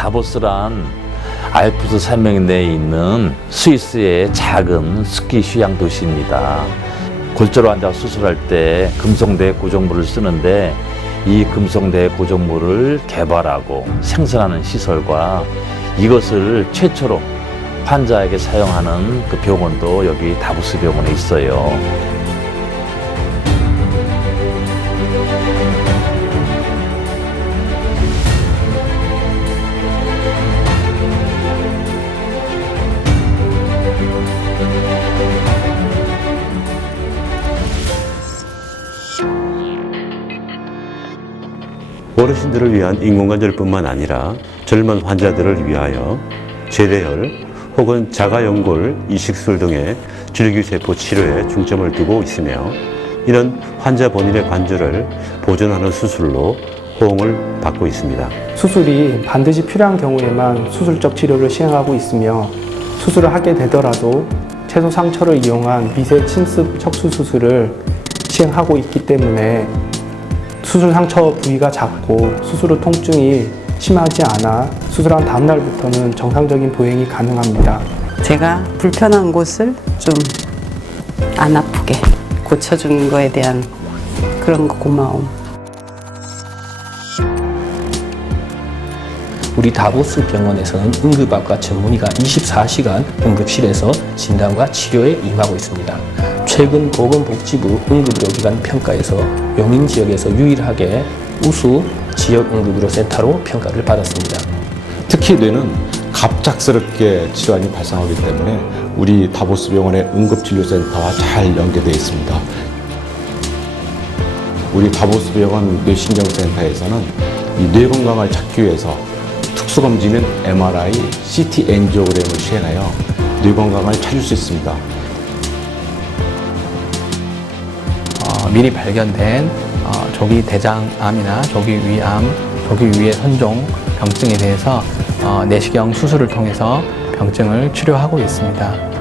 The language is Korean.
다보스란 알프스 산맥 내에 있는 스위스의 작은 스키 휴양 도시입니다. 골절 환자 수술할 때 금속내 고정물을 쓰는데 이 금속내 고정물을 개발하고 생산하는 시설과 이것을 최초로 환자에게 사용하는 그 병원도 여기 다보스 병원에 있어요. 어르신들을 위한 인공관절뿐만 아니라 젊은 환자들을 위하여 재대혈 혹은 자가연골 이식술 등의 줄기세포 치료에 중점을 두고 있으며 이런 환자 본인의 관절을 보존하는 수술로 호응을 받고 있습니다. 수술이 반드시 필요한 경우에만 수술적 치료를 시행하고 있으며 수술을 하게 되더라도 채소 상처를 이용한 미세 침습 척수 수술을 시행하고 있기 때문에 수술 상처 부위가 작고 수술 후 통증이 심하지 않아 수술한 다음 날부터는 정상적인 보행이 가능합니다. 제가 불편한 곳을 좀 안 아프게 고쳐준 거에 대한 그런 거 고마움. 우리 다보스 병원에서는 응급학과 전문의가 24시간 응급실에서 진단과 치료에 임하고 있습니다. 최근 보건복지부 응급의료기관 평가에서 용인 지역에서 유일하게 우수 지역 응급의료 센터로 평가를 받았습니다. 특히 뇌는 갑작스럽게 질환이 발생하기 때문에 우리 다보스 병원의 응급진료센터와 잘 연계되어 있습니다. 우리 다보스 병원 뇌신경센터에서는 이 뇌 건강을 찾기 위해서 특수검진인 MRI, CT 엔지오그램을 시행하여 뇌 건강을 찾을 수 있습니다. 미리 발견된 어, 조기 대장암이나 조기 위암, 조기 위의 선종 병증에 대해서 어, 내시경 수술을 통해서 병증을 치료하고 있습니다.